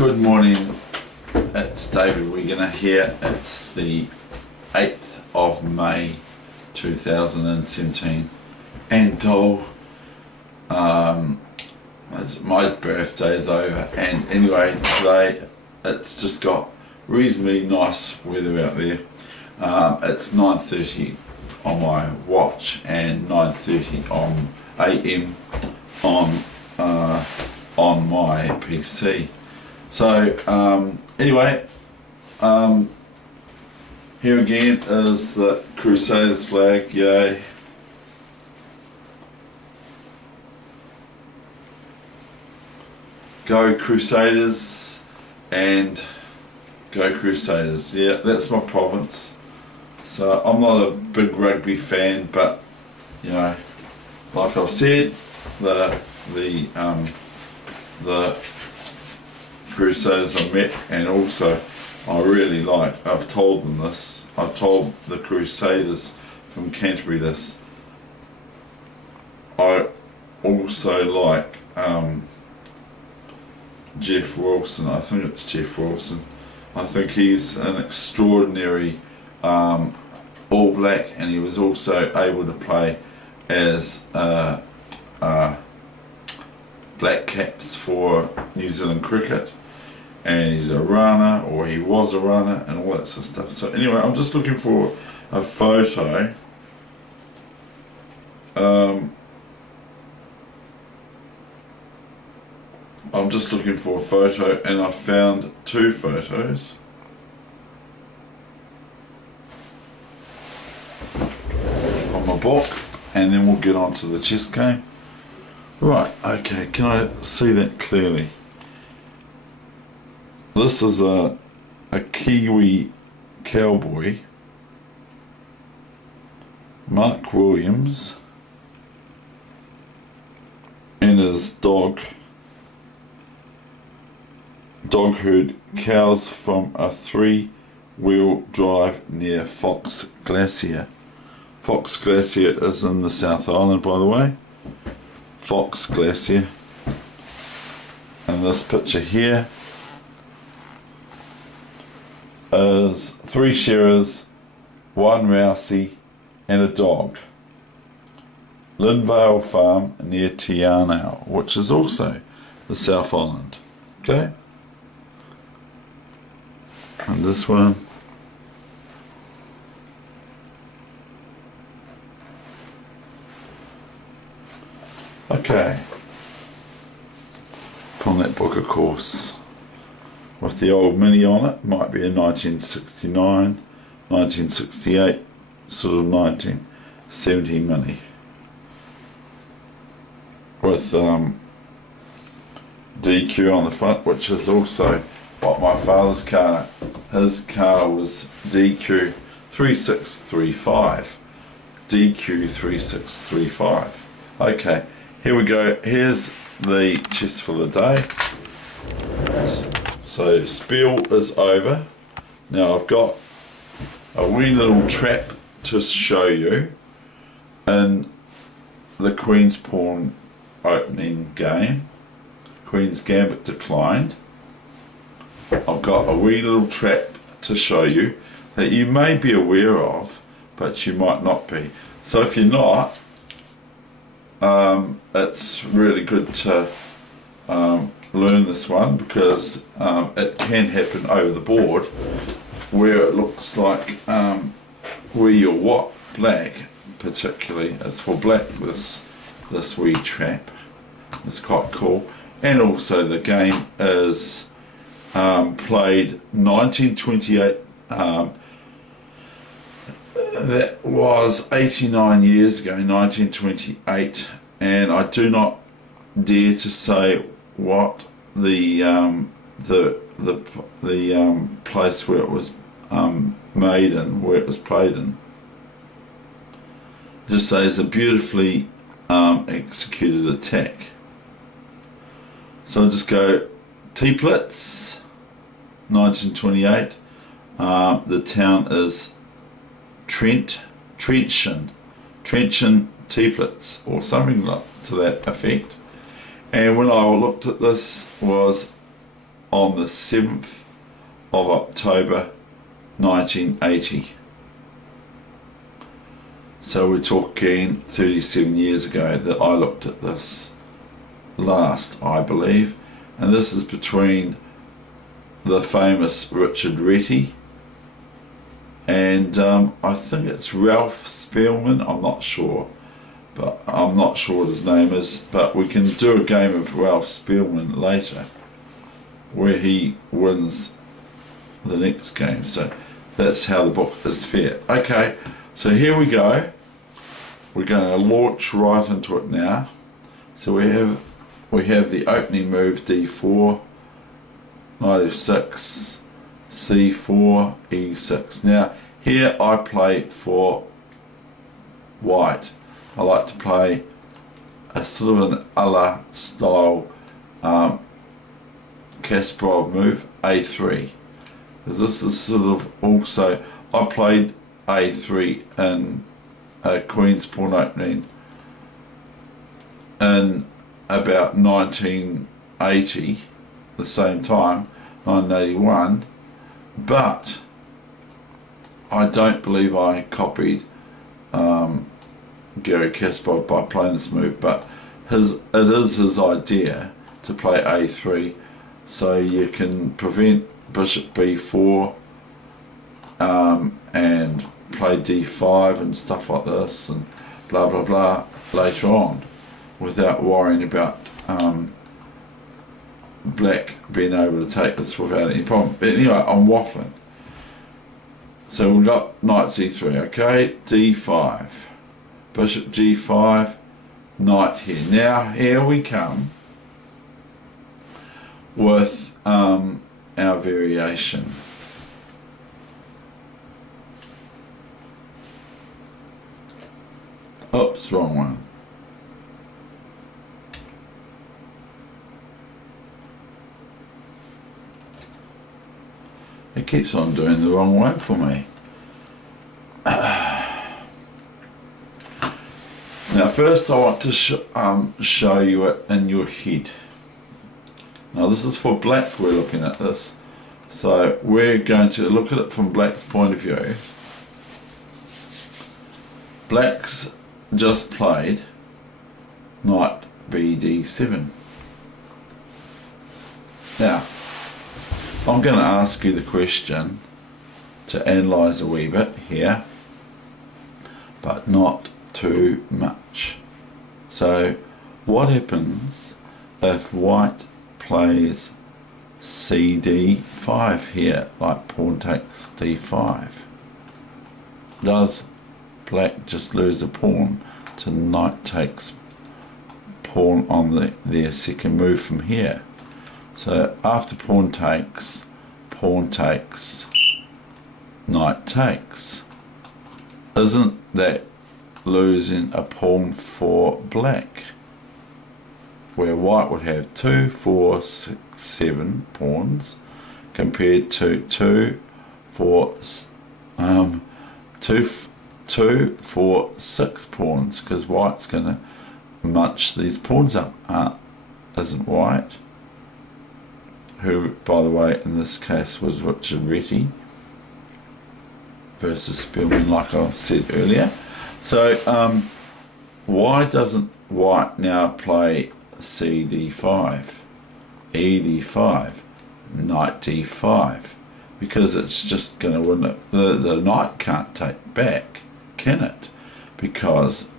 Good morning, it's David Weegenaar here. It's the 8th of May 2017 and my birthday is over, and anyway today it's just got reasonably nice weather out there. It's 9:30 on my watch and 9:30 AM on my PC. So anyway, here again is the Crusaders flag, yay. Go Crusaders and go Crusaders. Yeah, that's my province. So I'm not a big rugby fan, but you know, like I've said, the Crusaders I met, and also I really like, I've told them this, I've told the Crusaders from Canterbury this, I also like Jeff Wilson. I think it's Jeff Wilson. I think he's an extraordinary All Black, and he was also able to play as Black Caps for New Zealand cricket, and he's a runner, or he was a runner, and all that sort of stuff. So anyway, I'm just looking for a photo. I'm just looking for a photo, and I found two photos. On my book, and then we'll get on to the chess game. Right, okay, can I see that clearly? This is a Kiwi cowboy, Mark Williams, and his dog herd cows from a 3-wheel drive near Fox Glacier. Fox Glacier is in the South Island, by the way. Fox Glacier. And this picture here is 3 shearers, 1 Rousey and a dog. Linvale Farm near Te Anau, which is also the South Island. Okay? And this one, okay, from that book, of course, with the old mini on it. Might be a 1969, 1968, sort of 1970 mini, with DQ on the front, which is also what my father's car, his car was DQ 3635. DQ 3635. Okay, here we go. Here's the chess for the day. So spiel is over. Now I've got a wee little trap to show you in the Queen's Pawn opening game. Queen's Gambit declined. I've got a wee little trap to show you that you may be aware of, but you might not be. So if you're not, it's really good to learn this one, because it can happen over the board where it looks like where you're what black, particularly it's for black, this wee trap. It's quite cool. And also the game is played 1928, that was 89 years ago, 1928, and I do not dare to say what the place where it was made and where it was played in. Just say it's a beautifully executed attack. So I'll just go Teplitz, 1928. The town is Trenchon Teplitz, or something like to that effect. And when I looked at this, was on the 7th of October 1980. So we're talking 37 years ago that I looked at this last, I believe, and this is between the famous Richard Reti and I think it's Ralph Spielman, I'm not sure, but I'm not sure what his name is, but we can do a game of Ralph Spielman later where he wins the next game. So that's how the book is fair. Okay, so here we go. We're going to launch right into it now. So we have the opening move D4, knight f6, c4, e6. Now here I play for white. I like to play a sort of an a-la style Kasparov move, a3, because this is sort of also, I played a3 in a Queen's Pawn opening in about 1980, the same time, 1981, but I don't believe I copied Gary Kasparov by playing this move, but it is his idea to play a3 so you can prevent bishop b4 and play d5 and stuff like this and blah blah blah later on without worrying about black being able to take this without any problem. But anyway, I'm waffling. So we've got knight c3, okay, d5, bishop g5, knight here. Now here we come with our variation. Oops, wrong one. It keeps on doing the wrong one for me. Now first I want to show you it in your head. Now this is for black, we're looking at this. So we're going to look at it from black's point of view. Black's just played knight bd7. Now I'm going to ask you the question to analyse a wee bit here, but not too much. So what happens if white plays cd5 here, like pawn takes d5? Does black just lose a pawn to knight takes pawn on their second move from here? So after pawn takes, knight takes. Isn't that losing a pawn for black? Where white would have 2, 4, 6, 7 pawns compared to 2, 4, 6 pawns, because white's going to munch these pawns up, isn't white? Who, by the way, in this case was Richard Reti versus Spielman, like I said earlier. So why doesn't white now play cd5, ed5, knight d5? Because it's just going to win it. The knight can't take back, can it? Because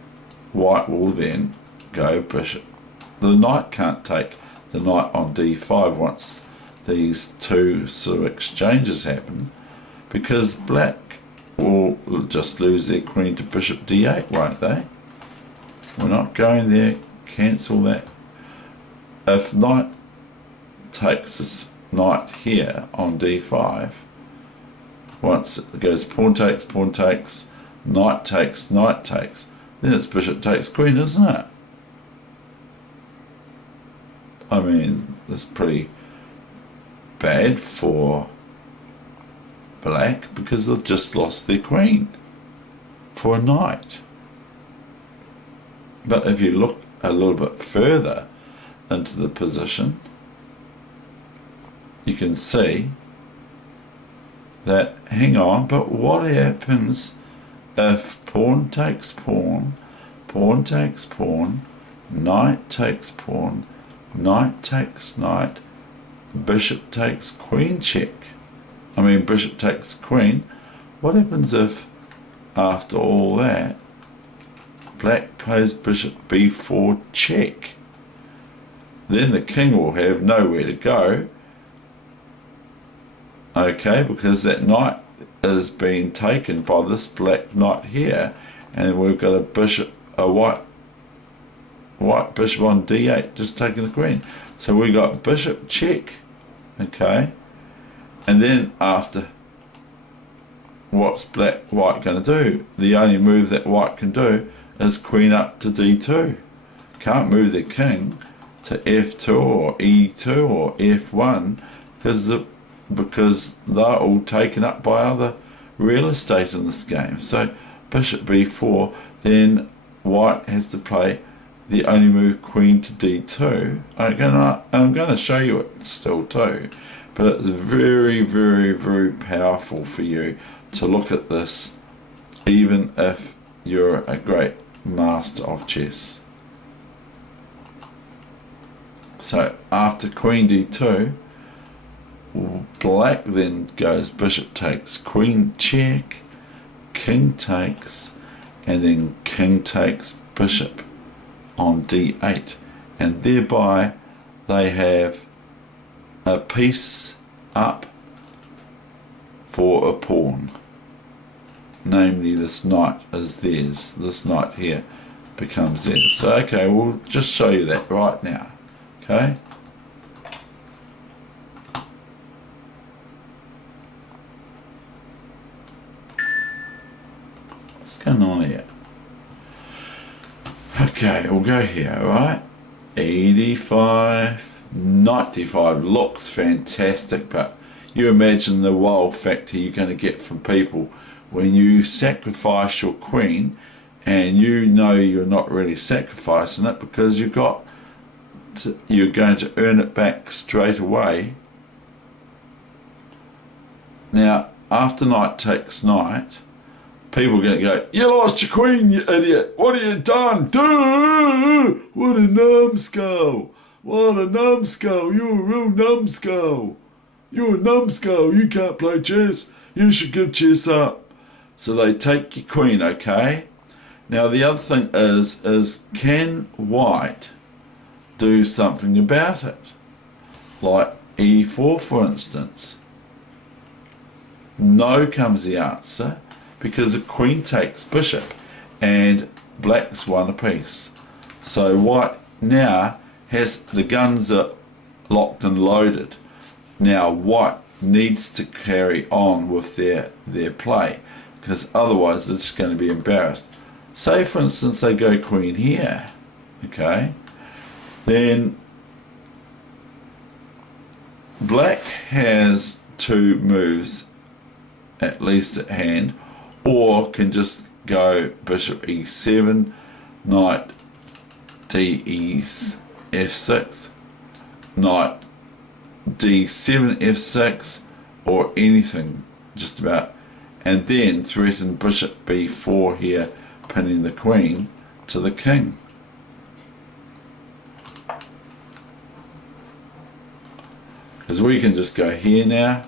white will then go bishop. The knight can't take the knight on d5 once these two sort of exchanges happen, because black will just lose their queen to bishop d8, won't they? We're not going there, cancel that. If knight takes this knight here on d5, once it goes pawn takes, knight takes, then it's bishop takes queen, isn't it? I mean, that's pretty bad for black, because they've just lost their queen for a knight. But if you look a little bit further into the position, you can see that, hang on, but what happens if pawn takes pawn, pawn takes pawn, knight takes pawn, knight takes knight, bishop takes queen check? I mean bishop takes queen. What happens if after all that black plays bishop b4 check? Then the king will have nowhere to go, okay, because that knight is being taken by this black knight here, and we've got a white bishop on d8 just taking the queen. So we got bishop check, okay, and then after, what's white going to do? The only move that white can do is queen up to d2. Can't move their king to f2 or e2 or f1 because they're all taken up by other real estate in this game. So bishop b4, then white has to play the only move, queen to d2. I'm going to show you it still too, but it's very, very, very powerful for you to look at this, even if you're a great master of chess. So after queen d2, black then goes bishop takes, queen check, king takes, and then king takes bishop on d8, and thereby they have a piece up for a pawn, namely this knight is theirs. This knight here becomes theirs. So okay, we'll just show you that right now. Okay, what's going on here? Okay, we'll go here, right? 85, 95 looks fantastic, but you imagine the wow factor you're going to get from people when you sacrifice your queen, and you know you're not really sacrificing it because you're going to earn it back straight away. Now, after knight takes knight, people are going to go, you lost your queen, you idiot. What have you done? Duh! What a numbskull. What a numbskull. You're a real numbskull. You're a numbskull. You can't play chess. You should give chess up. So they take your queen, okay? Now the other thing is can white do something about it? Like e4, for instance. No comes the answer, because the queen takes bishop and black's won a piece. So white now has, the guns are locked and loaded. Now white needs to carry on with their play, because otherwise it's just going to be embarrassed. Say for instance they go queen here, okay, then black has two moves at least at hand, or can just go bishop e7, knight d f6, knight d7 f6, or anything just about, and then threaten bishop b4 here, pinning the queen to the king. Because we can just go here now,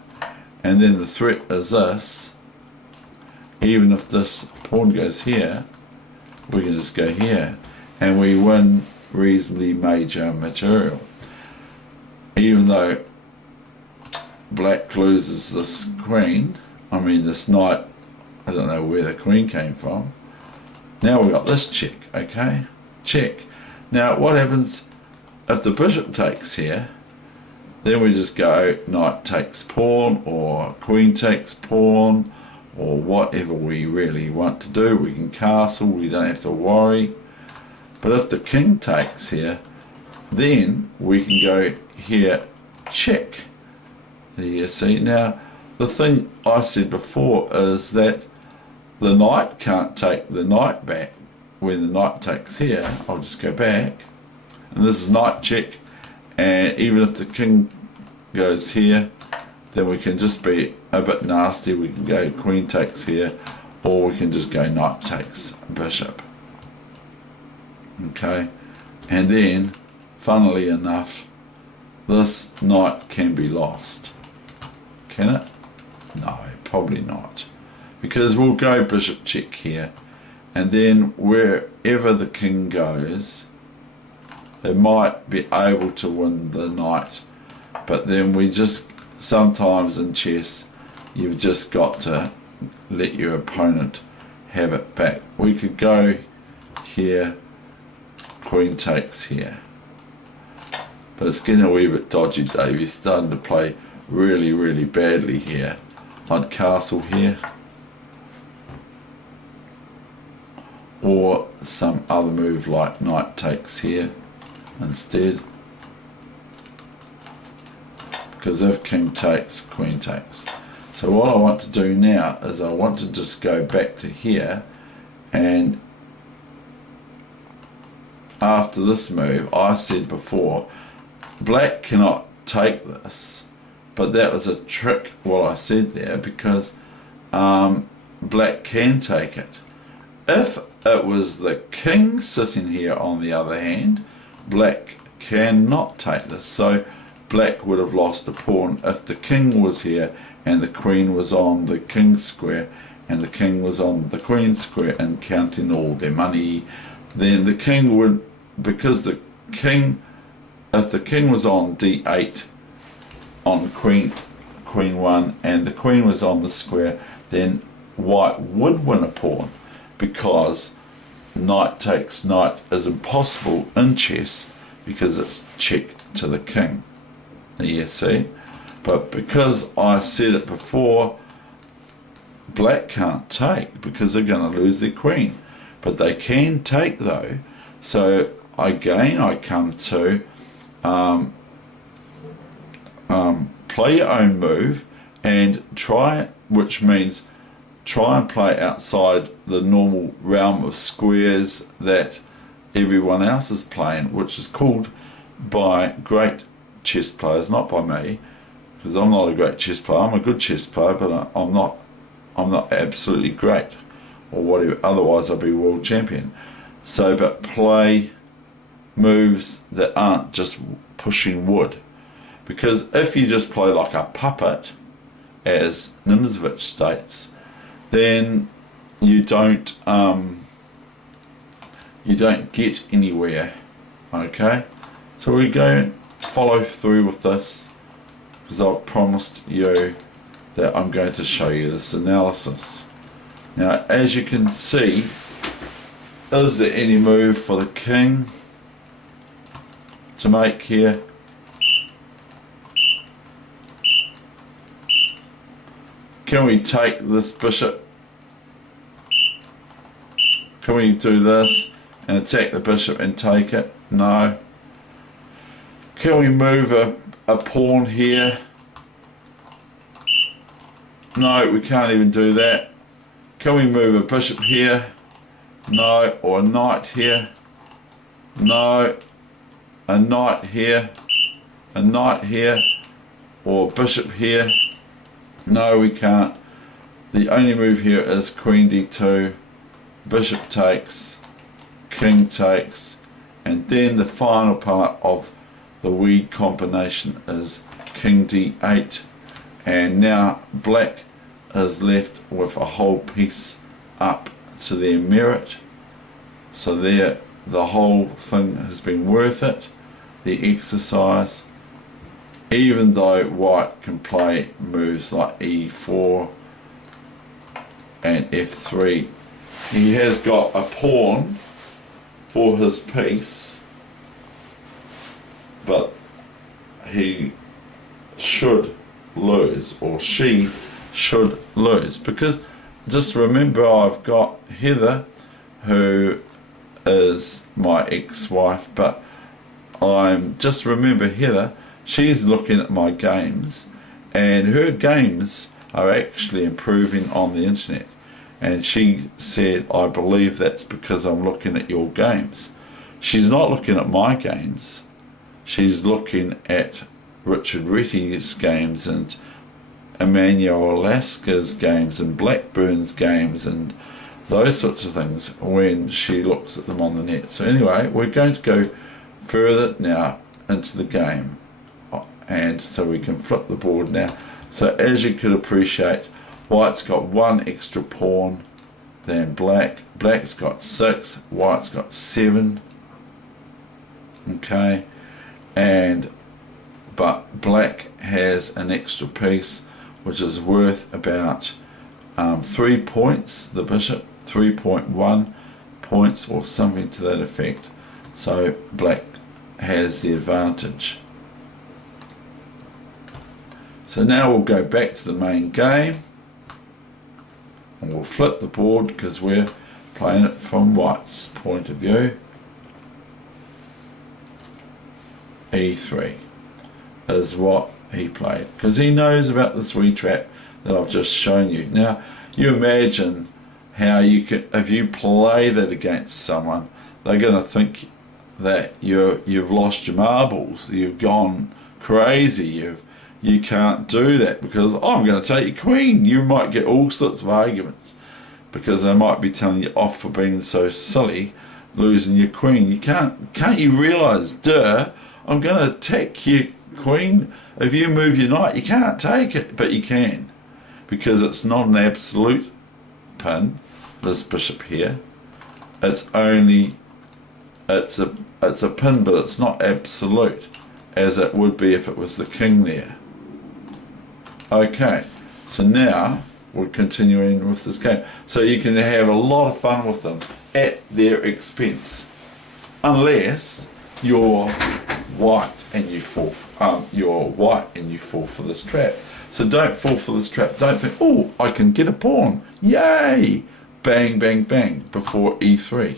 and then the threat is this. Even if this pawn goes here, we can just go here, and we win reasonably major material. Even though black loses this queen, I mean this knight, I don't know where the queen came from. Now we've got this check, okay? Check. Now what happens if the bishop takes here? Then we just go knight takes pawn, or queen takes pawn, or whatever we really want to do. We can castle, we don't have to worry. But if the king takes here, then we can go here, check. There you see. Now the thing I said before is that the knight can't take the knight back when the knight takes here. I'll just go back, and this is knight check, and even if the king goes here, then we can just be a bit nasty. We can go queen takes here, or we can just go knight takes bishop. Okay, and then funnily enough, this knight can be lost. Can it? No, probably not, because we'll go bishop check here, and then wherever the king goes, it might be able to win the knight, but then we just, sometimes in chess, you've just got to let your opponent have it back. We could go here, queen takes here, but it's getting a wee bit dodgy, Dave. He's starting to play really, really badly here. I'd castle here, or some other move like knight takes here instead, because if king takes, queen takes. So what I want to do now is I want to just go back to here, and after this move, I said before, black cannot take this, but that was a trick what I said there, because black can take it. If it was the king sitting here on the other hand, black cannot take this, so black would have lost a pawn. If the king was here and the queen was on the king square and the king was on the queen square and counting all their money, then the king would, because the king, if the king was on d8 on queen 1 and the queen was on the square, then white would win a pawn, because knight takes knight is impossible in chess because it's check to the king. You see, but because I said it before, black can't take because they're going to lose their queen, but they can take though. So again, I come to play your own move and try, which means try and play outside the normal realm of squares that everyone else is playing, which is called by great chess players, not by me, because I'm not a great chess player. I'm a good chess player, but I'm not absolutely great or whatever, otherwise I'd be world champion. So, but play moves that aren't just pushing wood, because if you just play like a puppet, as Ninizovich states, then you don't get anywhere. Okay, so we go follow through with this, because I've promised you that I'm going to show you this analysis. Now, as you can see, is there any move for the king to make here? Can we take this bishop? Can we do this and attack the bishop and take it? No. Can we move a pawn here? No, we can't even do that. Can we move a bishop here? No. Or a knight here? No. A knight here? A knight here? Or a bishop here? No, we can't. The only move here is queen d2, bishop takes, king takes, and then the final part of the Weed combination is king d8, and now black is left with a whole piece up to their merit. So there, the whole thing has been worth it, the exercise, even though white can play moves like e4 and f3. He has got a pawn for his piece, but he should lose, or she should lose, because just remember, I've got Heather, who is my ex-wife, but I'm just remember Heather, she's looking at my games, and her games are actually improving on the internet, and she said, I believe that's because I'm looking at your games. She's not looking at my games, she's looking at Richard Retty's games and Emmanuel Alaska's games and Blackburn's games and those sorts of things when she looks at them on the net. So anyway, we're going to go further now into the game, and so we can flip the board now. So as you could appreciate, white's got one extra pawn than black. Black's got 6, white's got 7. Okay, but black has an extra piece which is worth about 3 points, the bishop, 3.1 points or something to that effect. So black has the advantage. So now we'll go back to the main game and we'll flip the board because we're playing it from white's point of view. E3 is what he played because he knows about this wee trap that I've just shown you. Now you imagine how you could, if you play that against someone, they're going to think that you've lost your marbles, you've gone crazy, you can't do that because I'm going to take your queen. You might get all sorts of arguments because they might be telling you off for being so silly, losing your queen. You can't you realise, I'm going to attack your queen. If you move your knight, you can't take it, but you can, because it's not an absolute pin, this bishop here. It's only, it's a pin, but it's not absolute, as it would be if it was the king there. Okay, so now we're continuing with this game. So you can have a lot of fun with them at their expense, unless you're white and you fall for this trap. So don't fall for this trap. Don't think, oh, I can get a pawn, yay, bang bang bang before e3,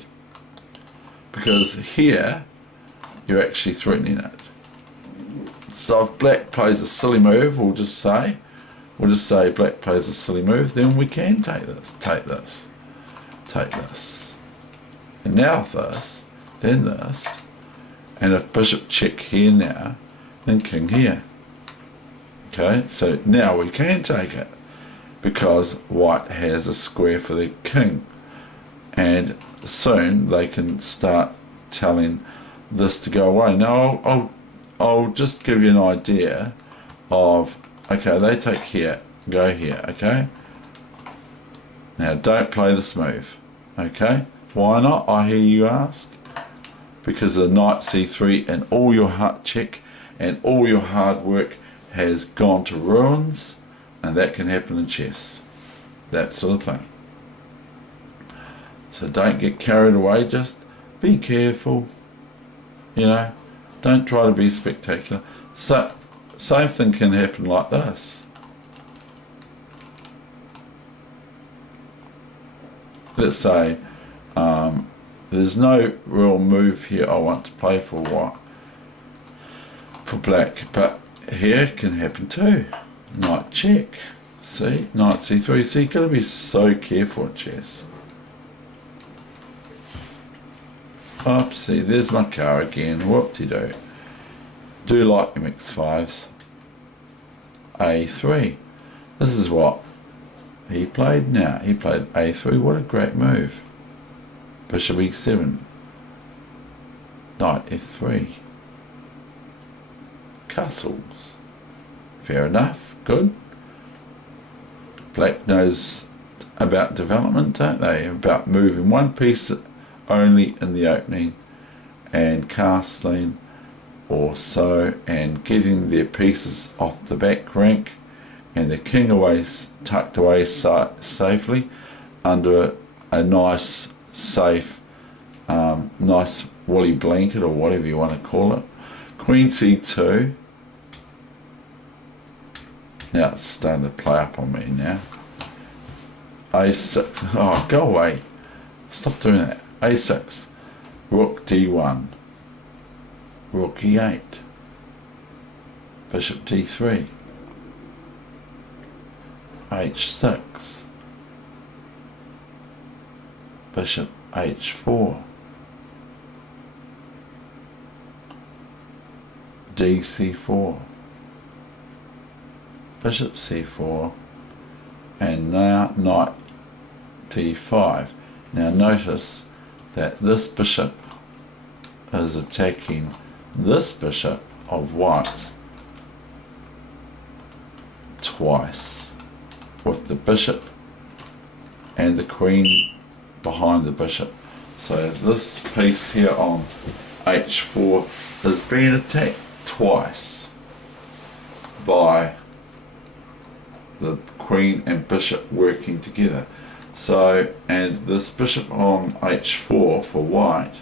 because here you're actually threatening it. So if black plays a silly move, we'll just say black plays a silly move, then we can take this, and now this, then this. And if bishop check here now, then king here. Okay, so now we can take it because white has a square for their king, and soon they can start telling this to go away. Now I'll just give you an idea of, okay, they take here, go here, okay? Now don't play this move, okay? Why not, I hear you ask? Because of knight c3 and all your heart check and all your hard work has gone to ruins, and that can happen in chess, that sort of thing. So don't get carried away, just be careful, you know, don't try to be spectacular. So same thing can happen like this. Let's say there's no real move here I want to play for white, for black, but here it can happen too. Knight check, see, knight c3, so you've got to be so careful at chess. Oopsie, there's my car again, whoop-de-doo. Do like your mixed fives. a3, this is what he played now. He played a3, what a great move. Bishop e7, knight f3, castles, fair enough, good. Black knows about development, don't they? About moving one piece only in the opening and castling or so, and getting their pieces off the back rank and the king away, tucked away safely under a nice safe, nice woolly blanket or whatever you want to call it. Queen c2. Now it's starting to play up on me now. a6, oh go away, stop doing that. a6, rook d1, rook e8, bishop d3, h6, bishop h4, dc4, bishop c4, and now knight d5. Now notice that this bishop is attacking this bishop of white's twice, with the bishop and the queen behind the bishop. So this piece here on h4 is being attacked twice by the queen and bishop working together. So, and this bishop on h4 for white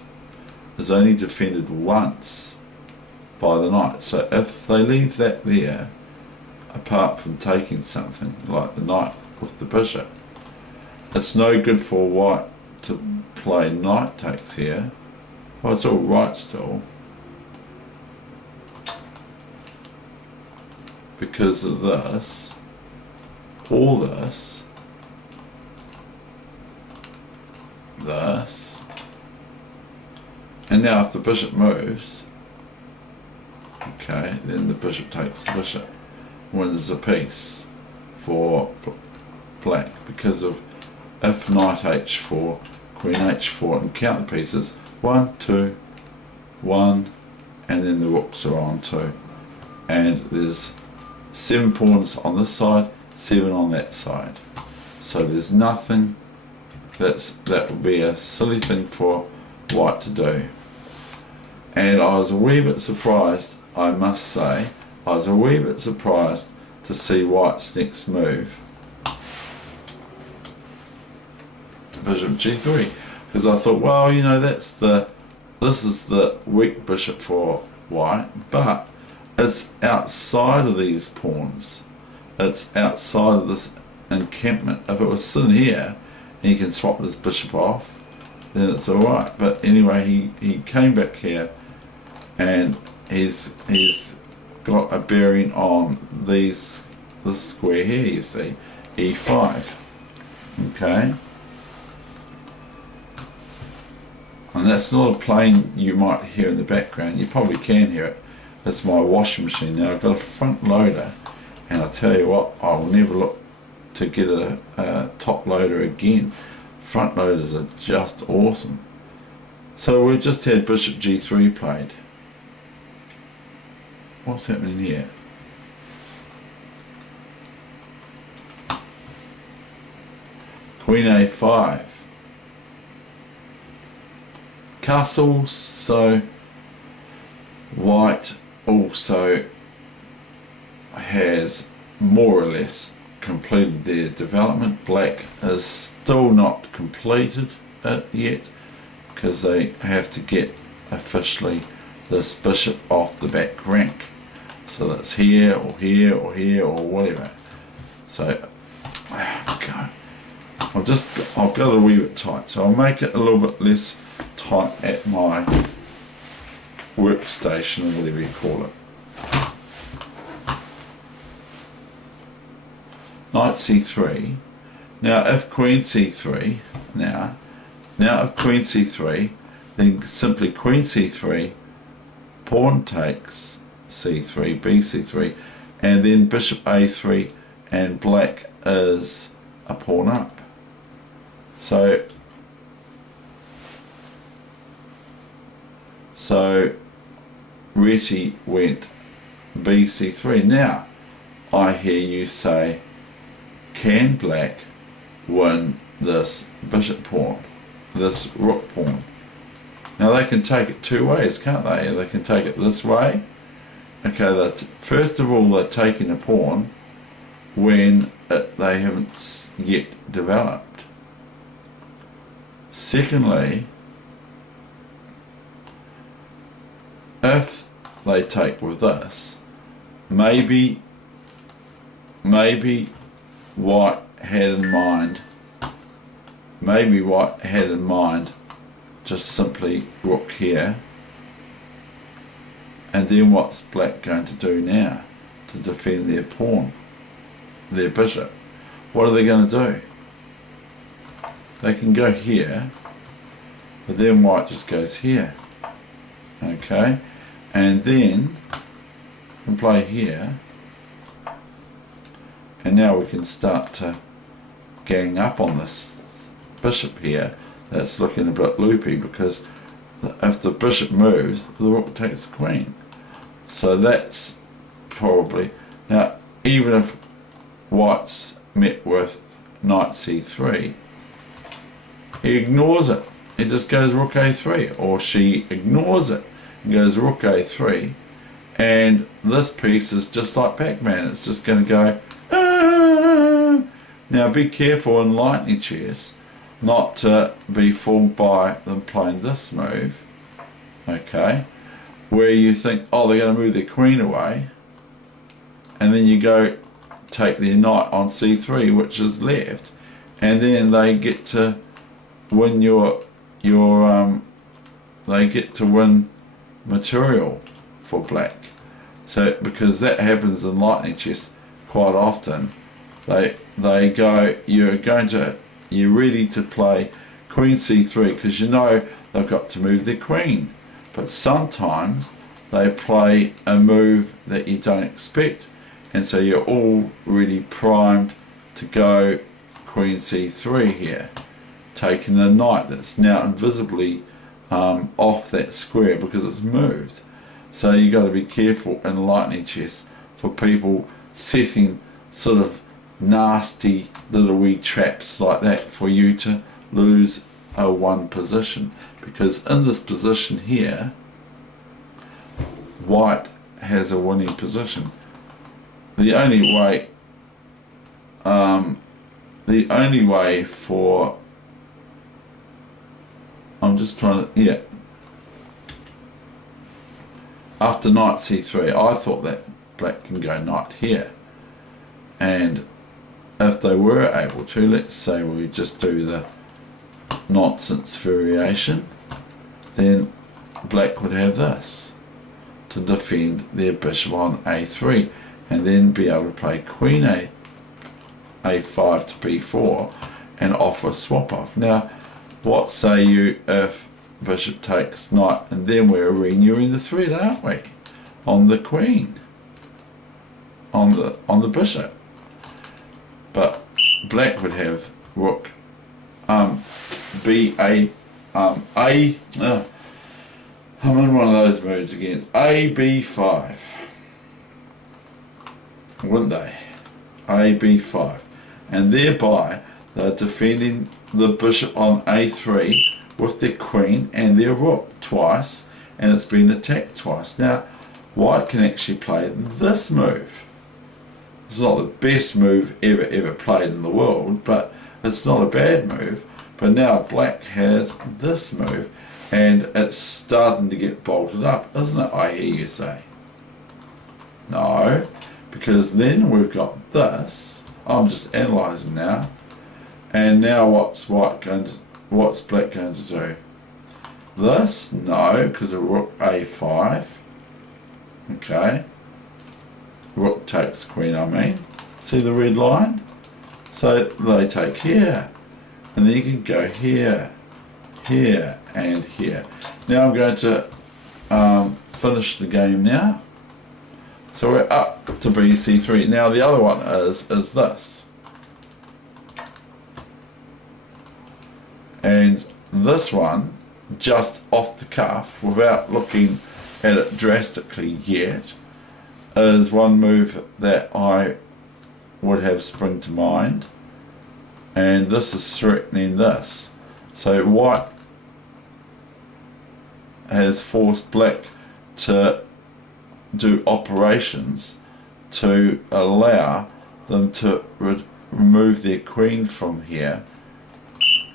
is only defended once by the knight. So if they leave that there, apart from taking something like the knight with the bishop, it's no good for white to play knight takes here. Well, it's all right still, because of this, all this, and now if the bishop moves, okay, then the bishop takes the bishop, wins the piece for black, because of if knight h4, queen h4, and count the pieces, 1, 2, 1, and then the rooks are on too, and there's 7 pawns on this side, 7 on that side, so there's nothing that would be a silly thing for white to do. And I was a wee bit surprised, I must say, I was a wee bit surprised to see white's next move, bishop g3, because I thought, well, you know, this is the weak bishop for white, but it's outside of these pawns, it's outside of this encampment. If it was sitting here and you can swap this bishop off, then it's alright. But anyway, he came back here and he's got a bearing on this square here, you see, e5, okay, and that's not a plane you might hear in the background. You probably can hear it. That's my washing machine. Now I've got a front loader, and I tell you what, I will never look to get a top loader again. Front loaders are just awesome. So we just had bishop g3 played. What's happening here? Queen a5. Castles, so white also has more or less completed their development. Black is still not completed it yet, because they have to get officially this bishop off the back rank. So that's here or here or here or whatever. So I've got it a wee bit tight, so I'll make it a little bit less tight at my workstation, or whatever you call it. Knight c3. Now if queen c3, now if queen c3, then simply queen c3, pawn takes c3, bc3, and then bishop a3, and black is a pawn up. So Reti went bc3. Now I hear you say, can black win this bishop pawn, this rook pawn? Now they can take it two ways, can't they? They can take it this way. Okay, first of all, they're taking a pawn when they haven't yet developed. Secondly, if they take with this, maybe white had in mind just simply rook here, and then what's black going to do now to defend their pawn, their bishop? What are they going to do? They can go here, but then white just goes here, okay, and then can play here, And now we can start to gang up on this bishop here that's looking a bit loopy, because if the bishop moves, the rook takes the queen. So that's probably, now even if white's met with knight c3, he ignores it. He just goes rook a3, or she ignores it and goes rook a3, and this piece is just like Pac-Man. It's just going to go, ah. Now be careful in lightning chess not to be fooled by them playing this move, okay, where you think, oh, they're going to move their queen away, and then you go take their knight on c3, which is left, and then they get to win they get to win material for black. So because that happens in lightning chess quite often, they go, you're ready to play queen c3 because you know they've got to move their queen, but sometimes they play a move that you don't expect, and so you're already primed to go queen c3 here, taking the knight that's now invisibly off that square because it's moved. So you got to be careful in lightning chess for people setting sort of nasty little wee traps like that for you to lose a one position, because in this position here white has a winning position. The only way for, I'm just trying to, yeah, after knight c3 I thought that black can go knight here, and if they were able to, let's say we just do the nonsense variation, then black would have this to defend their bishop on a3, and then be able to play queen a5 to b4 and offer a swap off. Now what say you if bishop takes knight, and then we're renewing the thread, aren't we, on the queen, on the bishop? But black would have rook I'm in one of those moods again, a-b5, wouldn't they? a-b5, and thereby they're defending the bishop on a3 with their queen and their rook twice, and it's been attacked twice. Now white can actually play this move. It's not the best move ever played in the world, but it's not a bad move. But now black has this move, and it's starting to get bolted up, isn't it, I hear you say? No, because then we've got this. I'm just analysing now, and now what's black going to do? This? No, because of rook a5. Okay, rook takes queen, I mean. See the red line? So they take here, and then you can go here, here, and here. Now I'm going to finish the game now. So we're up to bc3. Now the other one is this. And this one, just off the cuff, without looking at it drastically yet, is one move that I would have spring to mind, and this is threatening this. So white has forced black to do operations to allow them to remove their queen from here,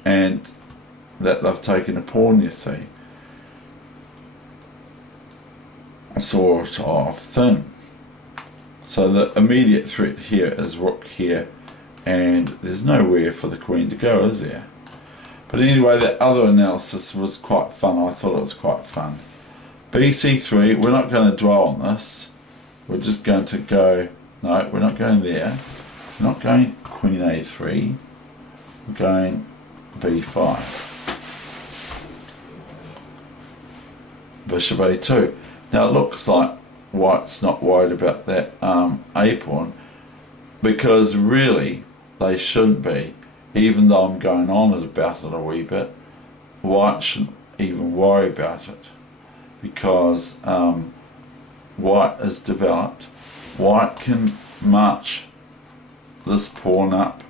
and that they've taken a pawn, you see, sort of thing. So the immediate threat here is rook here, and there's nowhere for the queen to go, is there? But anyway, that other analysis was quite fun. I thought it was quite fun. bc3, we're not going to dwell on this. We're just going to go, no, we're not going there. We're not going queen a3. We're going b5. Bishop a2. Now it looks like white's not worried about that a pawn, because really they shouldn't be, even though I'm going on about it a wee bit. White shouldn't even worry about it, because white is developed. White can march this pawn up,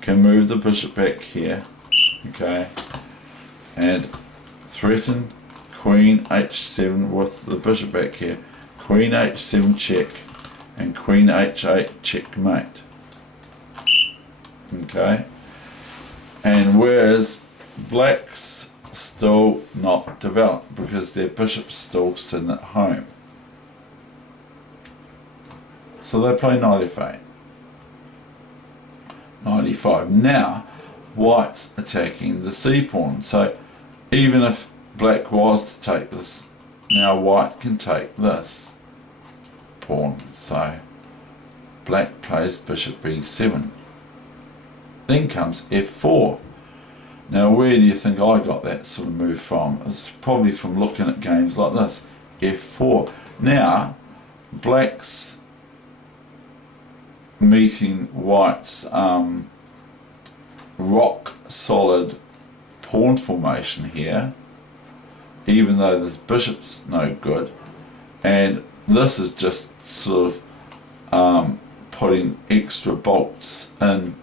can move the bishop back here, okay, and threaten queen h7 with the bishop back here, queen h7 check, and queen h8 checkmate, okay. And whereas black's still not developed because their bishop's still sitting at home, so they play knight f8, knight e5. Now white's attacking the c pawn, so even if black was to take this, now white can take this pawn, so black plays bishop b7. Then comes f4. Now where do you think I got that sort of move from? It's probably from looking at games like this. f4. Now black's meeting white's rock solid pawn formation here, even though this bishop's no good, and this is just sort of putting extra bolts in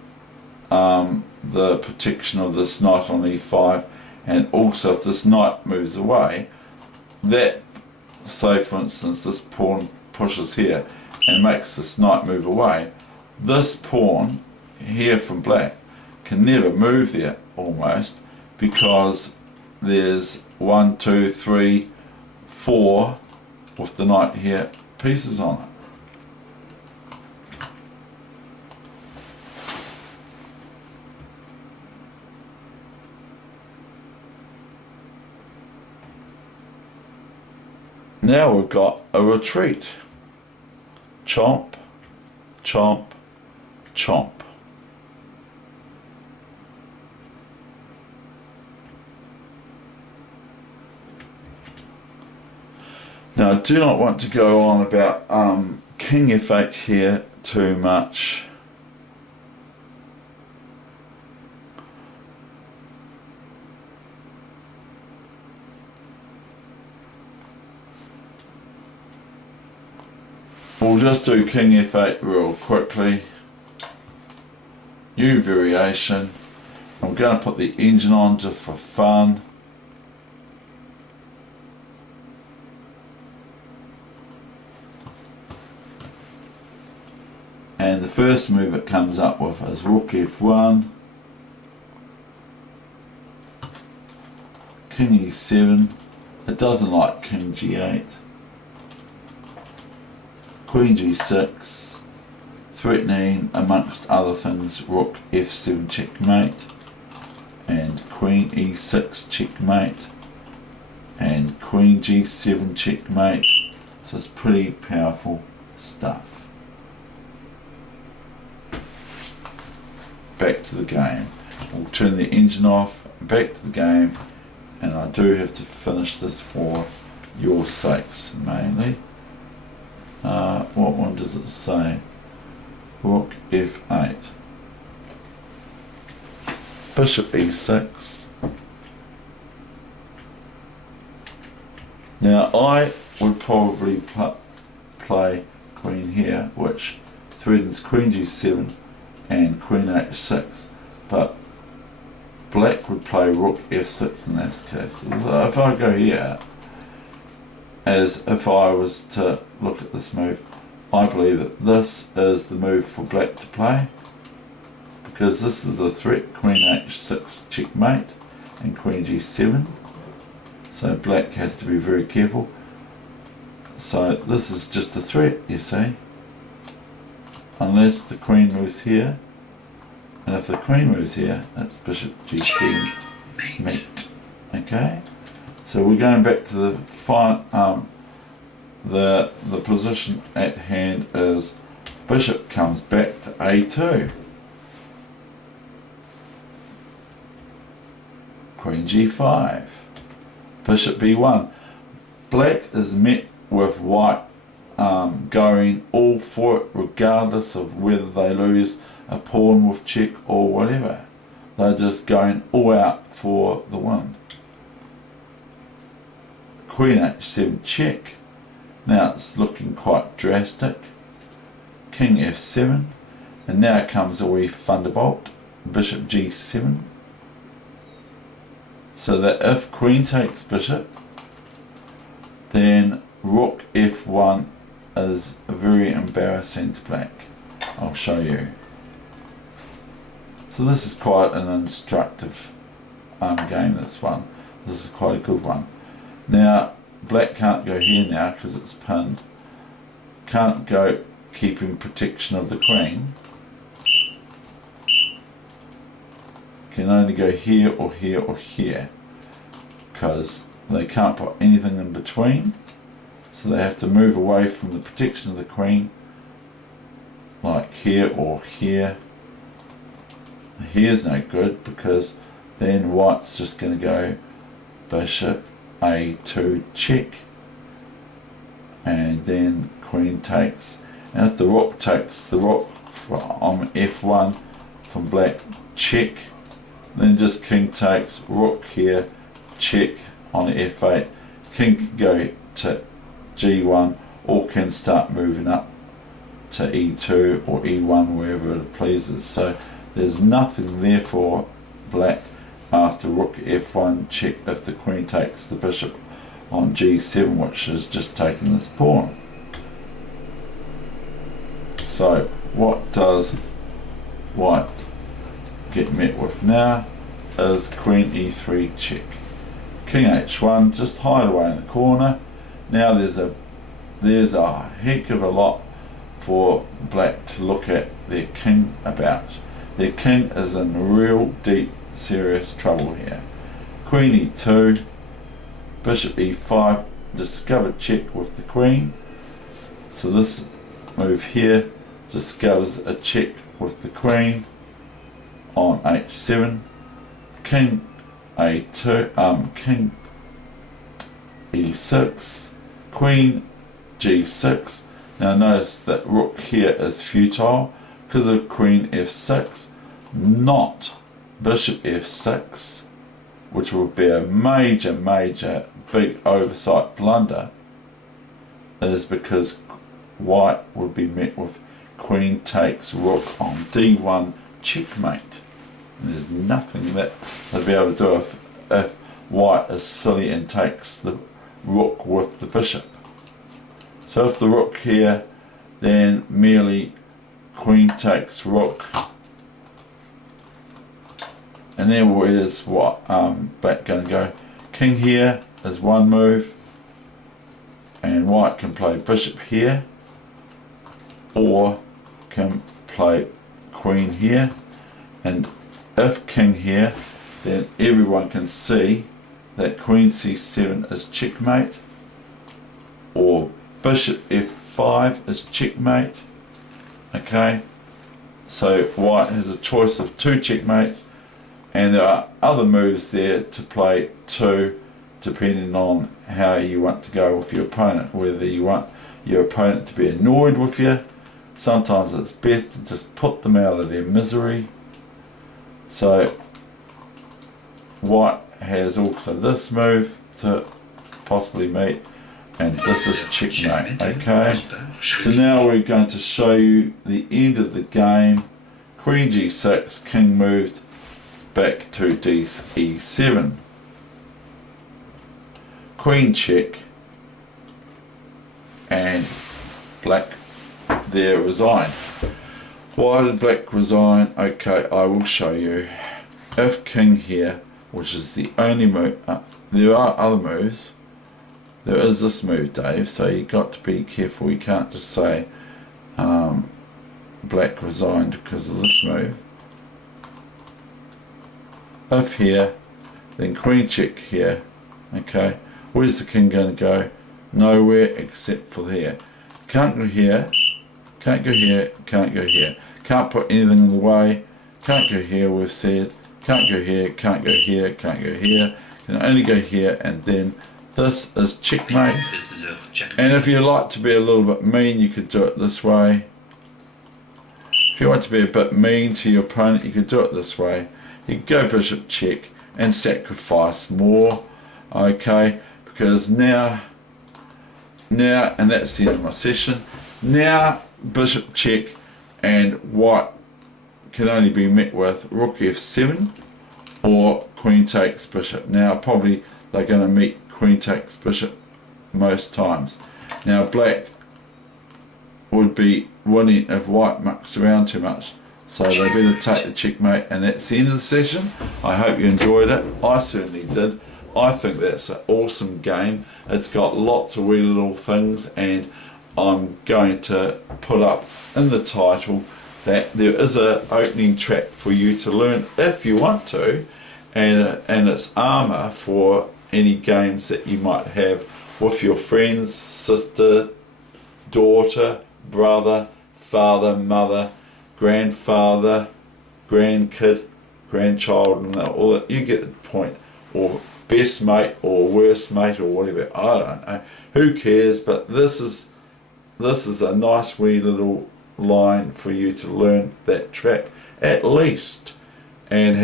the protection of this knight on e5, and also if this knight moves away, that, say for instance this pawn pushes here and makes this knight move away, this pawn here from black can never move there almost, because there's 1, 2, 3, 4 with the knight here pieces on it. Now we've got a retreat. Chomp, chomp, chomp. Now I do not want to go on about king f8 here too much. We'll just do king f8 real quickly. New variation. I'm going to put the engine on just for fun. And the first move it comes up with is rook f1, king e7. It doesn't like king g8. Queen g6, threatening amongst other things rook f7 checkmate, and queen e6 checkmate, and queen g7 checkmate. So it's pretty powerful stuff. Back to the game. We'll turn the engine off, back to the game, and I do have to finish this for your sakes mainly. What one does it say? Rook f8, bishop e6. Now I would probably play queen here, which threatens queen g7 and queen h6, but black would play rook f6 in this case. So if I go here, as if I was to look at this move, I believe that this is the move for black to play, because this is a threat, queen h6 checkmate and queen g7, so black has to be very careful. So this is just a threat, you see, unless the queen moves here, and if the queen moves here, it's bishop g7 mate. Okay, so we're going back to the the position at hand is bishop comes back to a2, queen g5, bishop b1. Black is met with white going all for it, regardless of whether they lose a pawn with check or whatever. They're just going all out for the win. Queen h7 check. Now it's looking quite drastic. King f7, and now comes a wee thunderbolt, bishop g7, so that if queen takes bishop, then rook f1 is very embarrassing to black. I'll show you. So this is quite an instructive game, this one. This is quite a good one. Now black can't go here now because it's pinned. Can't go keeping protection of the queen. Can only go here or here or here because they can't put anything in between, so they have to move away from the protection of the queen, like here or here. Here's no good because then white's just going to go bishop a2 check, and then queen takes, and if the rook takes, the rook from f1 from black check, then just king takes, rook here check on f8, king can go to g1 or can start moving up to e2 or e1, wherever it pleases. So there's nothing there for black after rook f1 check if the queen takes the bishop on g7, which is just taking this pawn. So what does white get met with now is queen e3 check. King h1, just hide away in the corner. Now there's a heck of a lot for black to look at their king about. Their king is in real deep serious trouble here. Queen e2, bishop e5, discovered check with the queen. So this move here discovers a check with the queen on h7. King a2, king e6, queen g6. Now notice that rook here is futile because of queen f6, not bishop f6, which would be a major big oversight blunder, is because white would be met with queen takes rook on d1 checkmate. And there's nothing that they'll be able to do if white is silly and takes the rook with the bishop. So if the rook here, then merely queen takes rook, and then where's what black going to go? King here is one move, and white can play bishop here, or can play queen here, and if king here, then everyone can see that queen c7 is checkmate, or bishop f5 is checkmate. Okay, so white has a choice of two checkmates, and there are other moves there to play too, depending on how you want to go with your opponent, whether you want your opponent to be annoyed with you. Sometimes it's best to just put them out of their misery. So white has also this move to possibly meet, and this is checkmate. Okay, so now we're going to show you the end of the game. Queen g6, king moved back to e7, queen check, and black there resigned. Why did black resign? Okay, I will show you. If king here, which is the only move, there are other moves. There is this move, Dave, so you got to be careful. You can't just say black resigned because of this move. If here, then queen check here. Okay, where's the king going to go? Nowhere except for here. Can't go here, can't go here, can't go here. Can't put anything in the way. Can't go here, we've said. Can't go here, can't go here, can't go here. Can only go here, and then This is checkmate. And if you like to be a little bit mean, you could do it this way. If you want to be a bit mean to your opponent, you could do it this way. You could go bishop check and sacrifice more, okay, because now, and that's the end of my session. Now bishop check, and white can only be met with rook f7 or queen takes bishop. Now probably they're going to meet queen takes bishop most times. Now black would be winning if white mucks around too much, so they better take the checkmate. And that's the end of the session. I hope you enjoyed it. I certainly did. I think that's an awesome game. It's got lots of wee little things, and I'm going to put up in the title that there is an opening trap for you to learn if you want to, and it's armour for any games that you might have with your friends, sister, daughter, brother, father, mother, grandfather, grandkid, grandchild, and all that. You get the point. Or best mate or worst mate or whatever. I don't know. Who cares? But this is a nice wee little line for you to learn that trap at least, and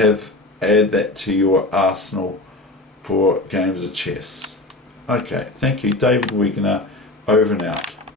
add that to your arsenal for games of chess. Okay, thank you. David Weegenaar, over and out.